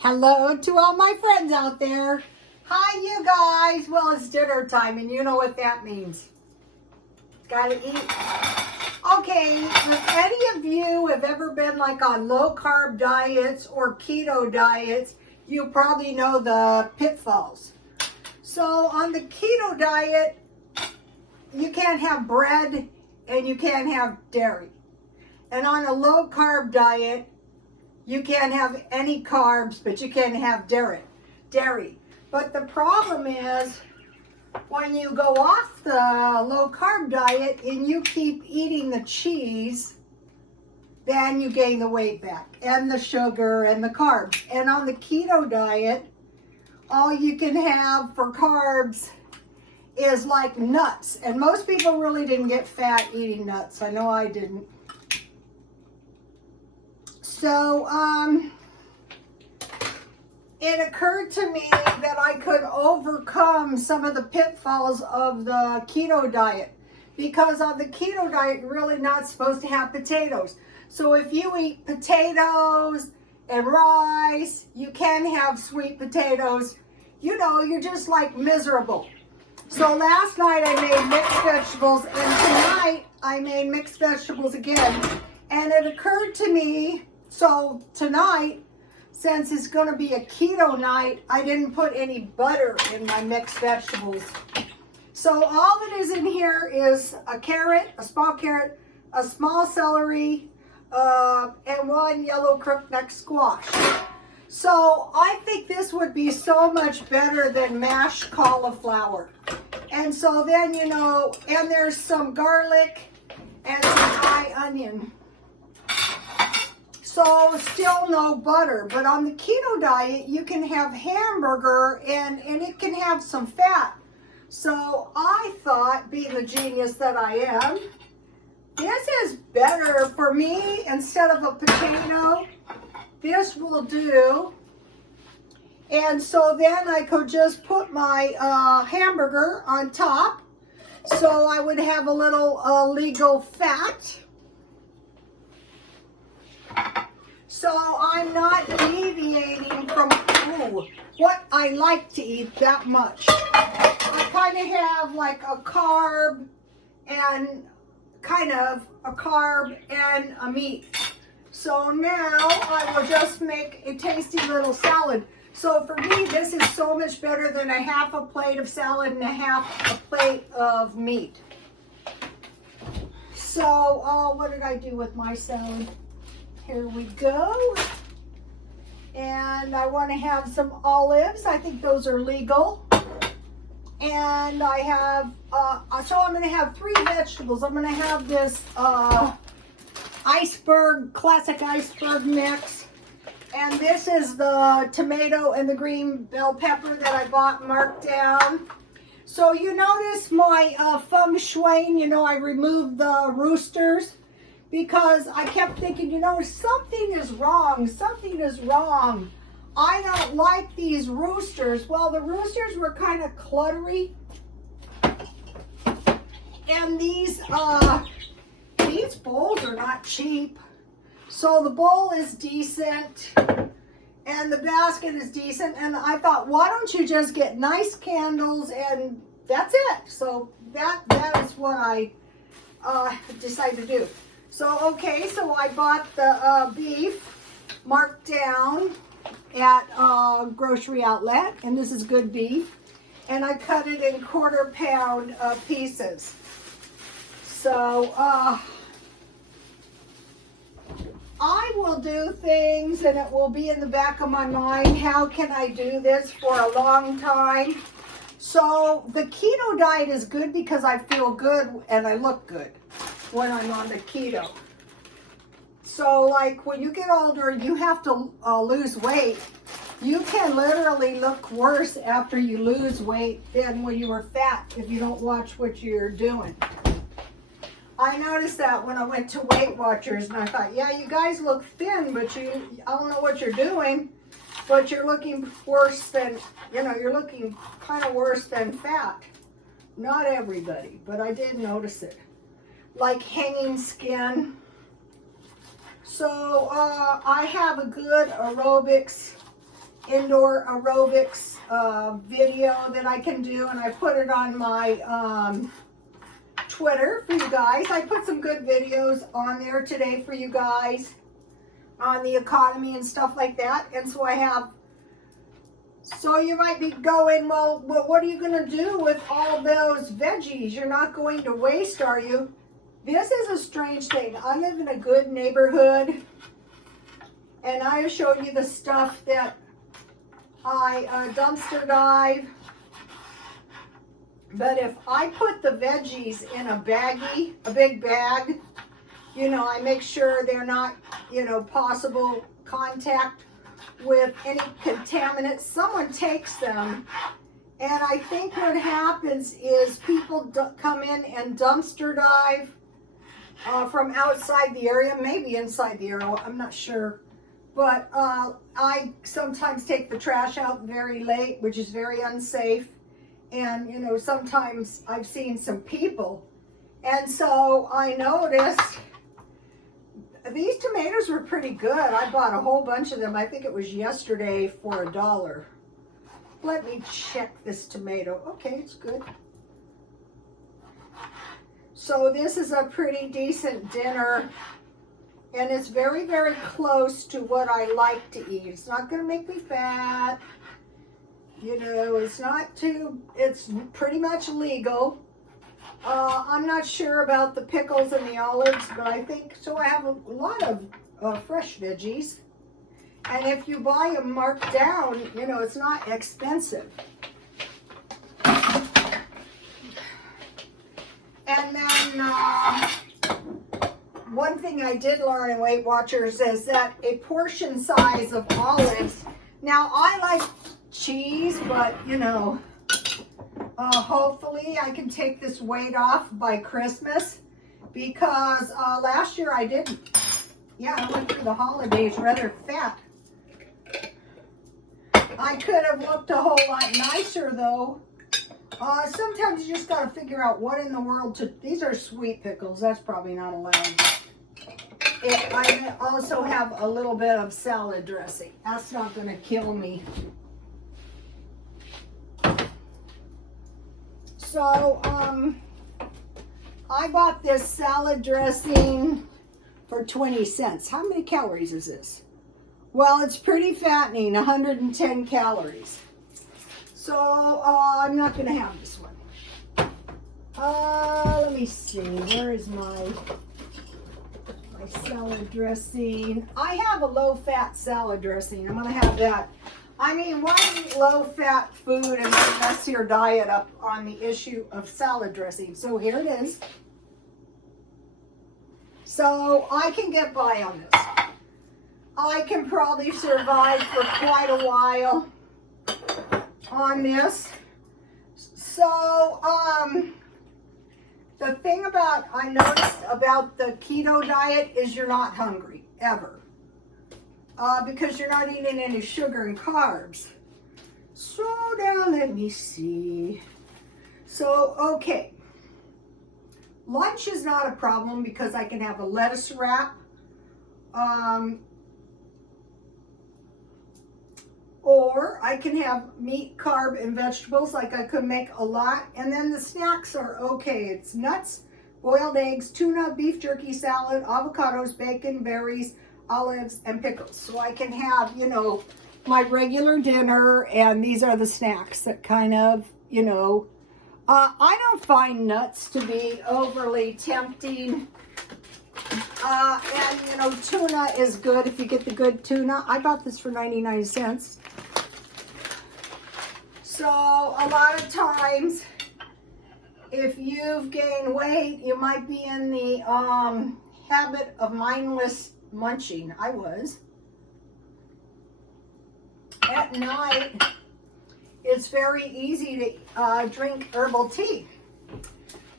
Hello to all my friends out there. Hi, you guys. Well, it's dinner time, and you know what that means. Gotta eat. Okay, if any of you have ever been like on low-carb diets or keto diets, you probably know the pitfalls. So on the keto diet, you can't have bread and you can't have dairy. And on a low-carb diet, you can't have any carbs, but you can have dairy. But the problem is when you go off the low carb diet and you keep eating the cheese, then you gain the weight back and the sugar and the carbs. And on the keto diet, all you can have for carbs is like nuts. And most people really didn't get fat eating nuts. I know I didn't. So, it occurred to me that I could overcome some of the pitfalls of the keto diet, because on the keto diet, you're really not supposed to have potatoes. So if you eat potatoes and rice, you can have sweet potatoes. You know, you're just like miserable. So last night I made mixed vegetables, and tonight I made mixed vegetables again. And it occurred to me, so tonight, since it's going to be a keto night, I didn't put any butter in my mixed vegetables. So all that is in here is a carrot, a small celery, and one yellow crookneck squash. So I think this would be so much better than mashed cauliflower. And so then, you know, and there's some garlic and some high onion. So still no butter, but on the keto diet, you can have hamburger and it can have some fat. So I thought, being the genius that I am, this is better for me. Instead of a potato, this will do. And so then I could just put my hamburger on top. So I would have a little legal fat. So I'm not deviating from what I like to eat that much. I kind of have like a carb and a meat. So now I will just make a tasty little salad. So for me, this is so much better than a half a plate of salad and a half a plate of meat. So what did I do with my salad? Here we go. And I want to have some olives. I think those are legal. And I have, so I'm going to have 3 vegetables. I'm going to have this classic iceberg mix. And this is the tomato and the green bell pepper that I bought marked down. So you notice my feng shui, you know, I removed the roosters, because I kept thinking, you know, something is wrong. I don't like these roosters. Well, the roosters were kind of cluttery. And these bowls are not cheap. So the bowl is decent. And the basket is decent. And I thought, why don't you just get nice candles and that's it. So that is what I decided to do. So, okay, so I bought the beef marked down at Grocery Outlet, and this is good beef. And I cut it in quarter-pound pieces. So, I will do things, and it will be in the back of my mind, how can I do this for a long time? So, the keto diet is good because I feel good and I look good when I'm on the keto. So like when you get older, you have to lose weight. You can literally look worse after you lose weight than when you were fat if you don't watch what you're doing. I noticed that when I went to Weight Watchers, and I thought, yeah, you guys look thin, but I don't know what you're doing, but you're looking worse than, you know, you're looking kind of worse than fat. Not everybody, but I did notice it. Like hanging skin. So I have a good aerobics indoor aerobics video that I can do, and I put it on my Twitter for you guys. I put some good videos on there today for you guys on the economy and stuff like that. And so I have, so you might be going, well, what are you going to do with all those veggies? You're not going to waste, are you? This is a strange thing. I live in a good neighborhood, and I have showed you the stuff that I dumpster dive. But if I put the veggies in a baggie, a big bag, you know, I make sure they're not, you know, possible contact with any contaminants. Someone takes them, and I think what happens is people come in and dumpster dive from outside the area, maybe inside the area, I'm not sure. But I sometimes take the trash out very late, which is very unsafe. And, you know, sometimes I've seen some people. And so I noticed these tomatoes were pretty good. I bought a whole bunch of them. I think it was yesterday for $1. Let me check this tomato. Okay, it's good. So this is a pretty decent dinner. And it's very, very close to what I like to eat. It's not going to make me fat. You know, it's not too, it's pretty much legal. I'm not sure about the pickles and the olives, but I think, so I have a lot of fresh veggies. And if you buy them marked down, you know, it's not expensive. And then, one thing I did learn in Weight Watchers is that a portion size of olives, now I like cheese, but you know, hopefully I can take this weight off by Christmas, because last year I didn't. Yeah, I went through the holidays rather fat. I could have looked a whole lot nicer though. Sometimes you just got to figure out what in the world to, these are sweet pickles, that's probably not allowed. I also have a little bit of salad dressing. That's not going to kill me. So, I bought this salad dressing for 20 cents. How many calories is this? Well, it's pretty fattening, 110 calories. So, I'm not going to have this one. Let me see. Where is my salad dressing? I have a low-fat salad dressing. I'm going to have that. I mean, why eat low-fat food and mess your diet up on the issue of salad dressing? So here it is. So I can get by on this. I can probably survive for quite a while on this. So, the thing about, I noticed about the keto diet is you're not hungry, ever. Because you're not eating any sugar and carbs. So now let me see. So, okay. Lunch is not a problem because I can have a lettuce wrap. Or I can have meat, carb, and vegetables, like I could make a lot. And then the snacks are okay. It's nuts, boiled eggs, tuna, beef jerky salad, avocados, bacon, berries, olives, and pickles. So I can have, you know, my regular dinner, and these are the snacks that kind of, you know, I don't find nuts to be overly tempting. And, you know, tuna is good if you get the good tuna. I bought this for 99 cents. So, a lot of times, if you've gained weight, you might be in the habit of mindless munching. I was. At night, it's very easy to drink herbal tea.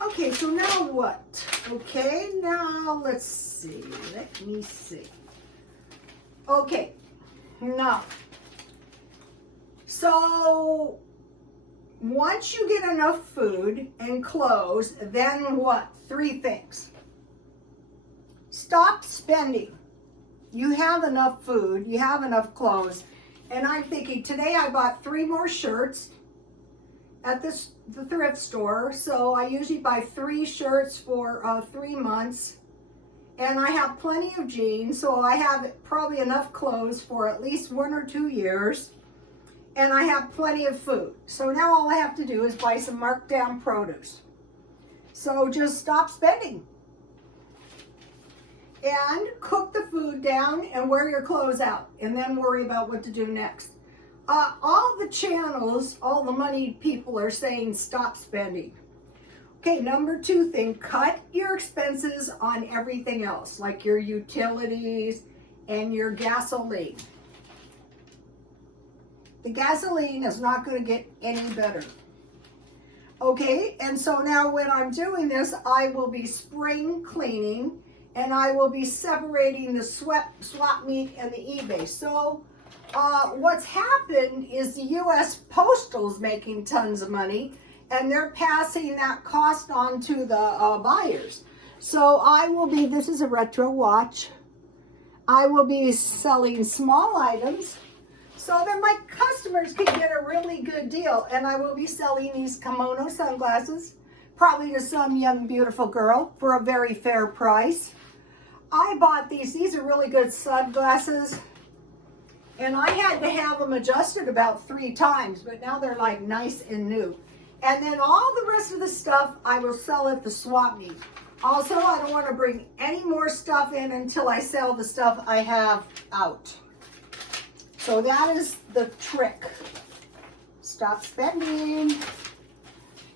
Okay, so now what? Okay, now let's see. Let me see. Okay, now. So, once you get enough food and clothes, then what? 3 things. Stop spending. You have enough food, you have enough clothes, And I'm thinking, today I bought 3 more shirts at the thrift store. So I usually buy 3 shirts for 3 months. And I have plenty of jeans, so I have probably enough clothes for at least 1 or 2 years. And I have plenty of food. So now all I have to do is buy some marked down produce. So just stop spending. And cook the food down and wear your clothes out. And then worry about what to do next. All the channels, all the money people are saying stop spending. Okay, number 2 thing, cut your expenses on everything else, like your utilities and your gasoline. The gasoline is not going to get any better. Okay, and so now when I'm doing this, I will be spring cleaning and I will be separating the swap meet and the eBay. So what's happened is the U.S. Postal's making tons of money, and they're passing that cost on to the buyers. So I will be, this is a retro watch. I will be selling small items so that my customers can get a really good deal. And I will be selling these kimono sunglasses, probably to some young, beautiful girl for a very fair price. I bought these. These are really good sunglasses. And I had to have them adjusted about 3 times, but now they're like nice and new. And then all the rest of the stuff I will sell at the swap meet. Also, I don't want to bring any more stuff in until I sell the stuff I have out. So that is the trick. Stop spending.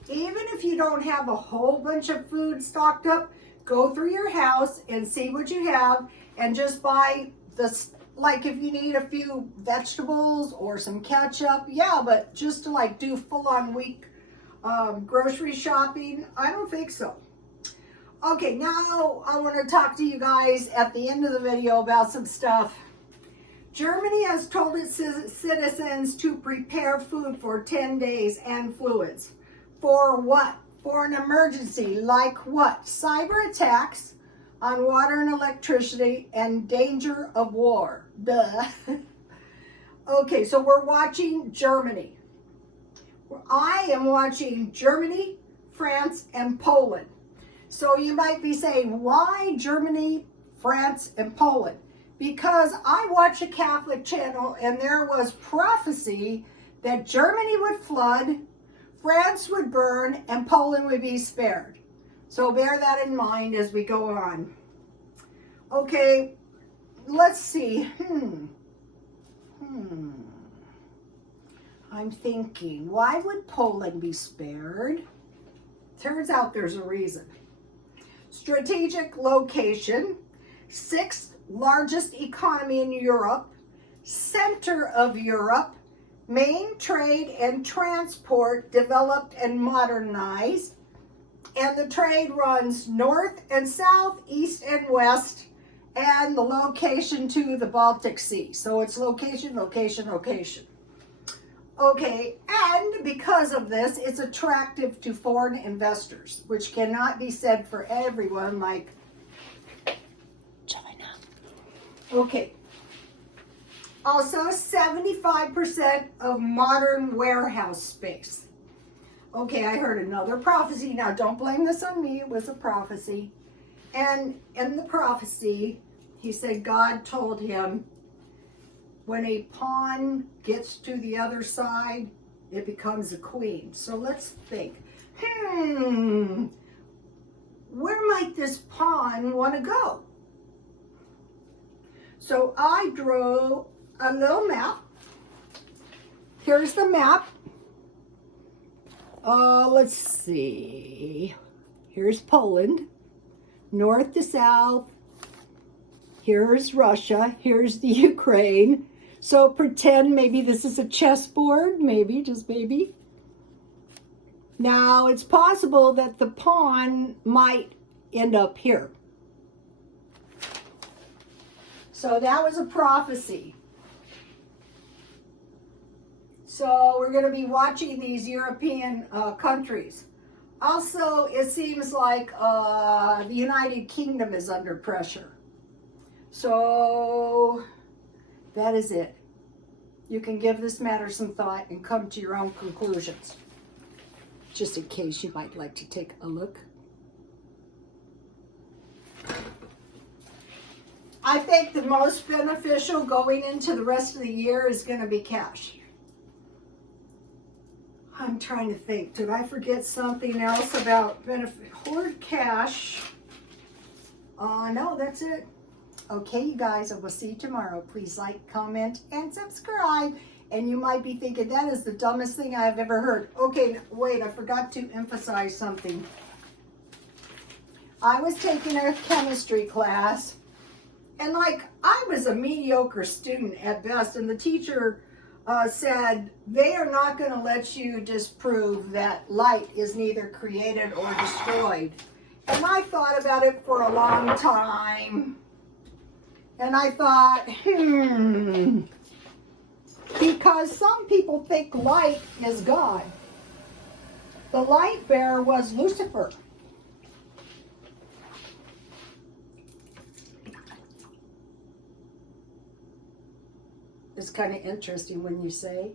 Even if you don't have a whole bunch of food stocked up, go through your house and see what you have and just buy the, like if you need a few vegetables or some ketchup, yeah, but just to like do full-on week grocery shopping, I don't think so. Okay, now I want to talk to you guys at the end of the video about some stuff. Germany has told its citizens to prepare food for 10 days and fluids. For what? For an emergency, like what? Cyber attacks on water and electricity and danger of war. Duh. Okay, so we're watching Germany. I am watching Germany, France, and Poland. So you might be saying, why Germany, France, and Poland? Because I watch a Catholic channel and there was prophecy that Germany would flood, France would burn, and Poland would be spared. So bear that in mind as we go on. Okay, let's see. I'm thinking, why would Poland be spared? Turns out there's a reason. Strategic location, 6th largest economy in Europe, center of Europe, main trade and transport developed and modernized, and the trade runs north and south, east and west, and the location to the Baltic Sea. So it's location, location, location. Okay, and because of this, it's attractive to foreign investors, which cannot be said for everyone, like China. Okay. Also, 75% of modern warehouse space. Okay, I heard another prophecy. Now, don't blame this on me. It was a prophecy. And in the prophecy, he said God told him, when a pawn gets to the other side, it becomes a queen. So let's think, where might this pawn want to go? So I drew a little map. Here's the map. Let's see. Here's Poland, north to south. Here's Russia. Here's the Ukraine. So pretend maybe this is a chessboard, maybe, just maybe. Now, it's possible that the pawn might end up here. So that was a prophecy. So we're going to be watching these European countries. Also, it seems like the United Kingdom is under pressure. So that is it. you can give this matter some thought and come to your own conclusions. Just in case you might like to take a look. I think the most beneficial going into the rest of the year is going to be cash. I'm trying to think. Did I forget something else about benefit? Hoard cash. No, that's it. Okay, you guys, I will see you tomorrow. Please like, comment, and subscribe. And you might be thinking, that is the dumbest thing I've ever heard. Okay, wait, I forgot to emphasize something. I was taking a chemistry class, and like, I was a mediocre student at best, and the teacher said, they are not going to let you disprove that light is neither created or destroyed. And I thought about it for a long time. And I thought, because some people think light is God. The light bearer was Lucifer. It's kind of interesting when you say.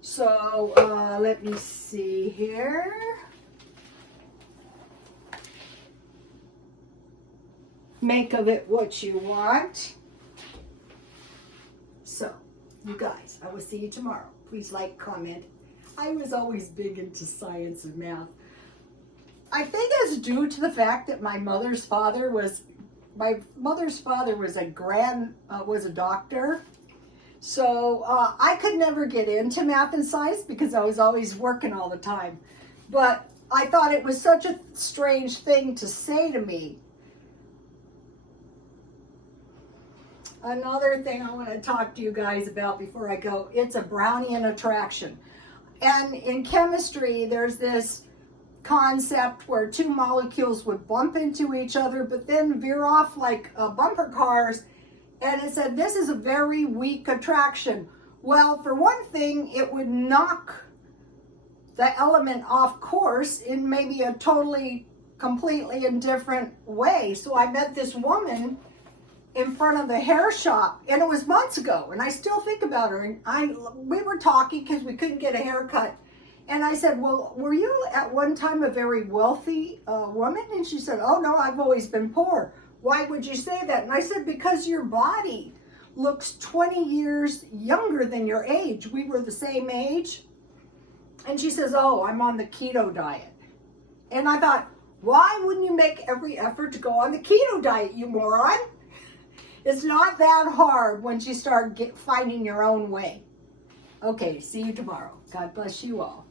So, let me see here. Make of it what you want. So, you guys, I will see you tomorrow. Please like, comment. I was always big into science and math. I think it's due to the fact that my mother's father was a doctor. So I could never get into math and science because I was always working all the time. But I thought it was such a strange thing to say to me. Another thing I want to talk to you guys about before I go, it's a Brownian attraction. And in chemistry, there's this concept where two molecules would bump into each other, but then veer off like bumper cars. And it said, this is a very weak attraction. Well, for one thing, it would knock the element off course in maybe a completely indifferent way. So I met this woman in front of the hair shop, and it was months ago, and I still think about her. And we were talking because we couldn't get a haircut. And I said, well, were you at one time a very wealthy woman? And she said, oh no, I've always been poor. Why would you say that? And I said, because your body looks 20 years younger than your age. We were the same age. And she says, oh, I'm on the keto diet. And I thought, why wouldn't you make every effort to go on the keto diet, you moron? It's not that hard once you start finding your own way. Okay, see you tomorrow. God bless you all.